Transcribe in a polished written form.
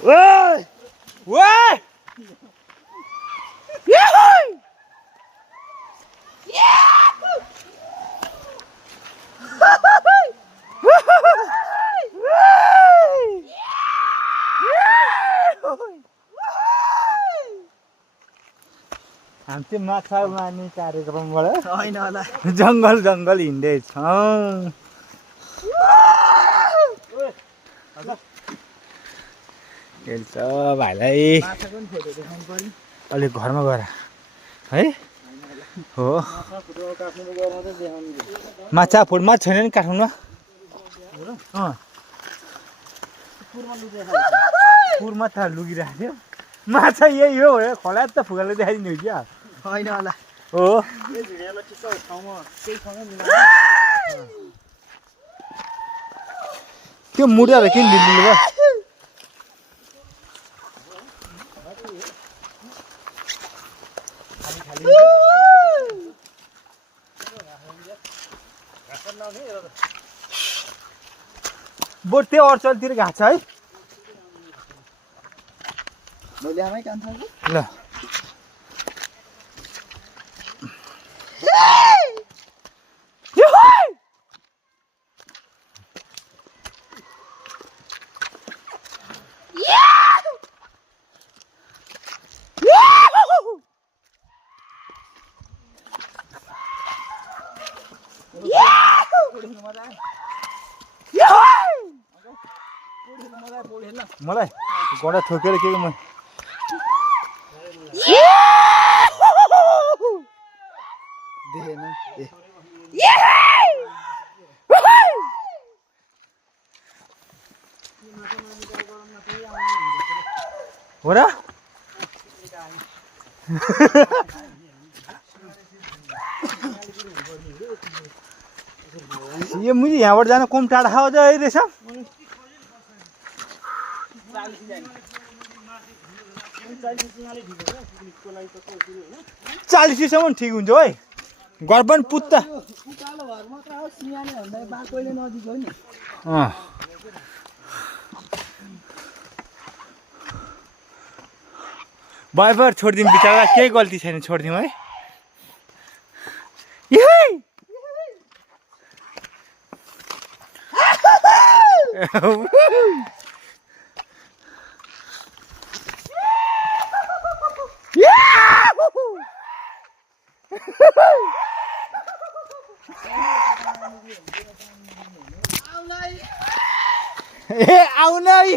Ôi! Ôi! हामी चाहिँ माछा मार्ने कार्यक्रमबाट होइन होला जङ्गल जङ्गल हिँड्दैछौँ। खेल्छ भाइलाई माछाको पनि फोटो देखाउनु पर्यो अलिक घरमा गएर है हो माछा फुटमा छैन नि काठमाडौँमा पुरमा त लुगिरहेको थियो माछा यही हो खोला त फुगाले देखाइदिनु हो क्या होइन होला हो त्यो मुढाहरू किन दिनु भयो बोट त्यो अर्चलतिर घाँस छ है मैले आमै काम थाल्छु ल मलाई गोडा ठोकेर के म देखेन हो र यो मुझे यहाँबाट जान कम टाढा खाओ रहेछ 40सम्म ठिक हुन्छ है घर पनि पुत्ता उकालो घर मात्र हो सियाने भन्दा बाटोले नजिक हो नि बाइबर छोडिदिउँ बिचरा केही गल्ती छैन छोडिदिउँ है आउन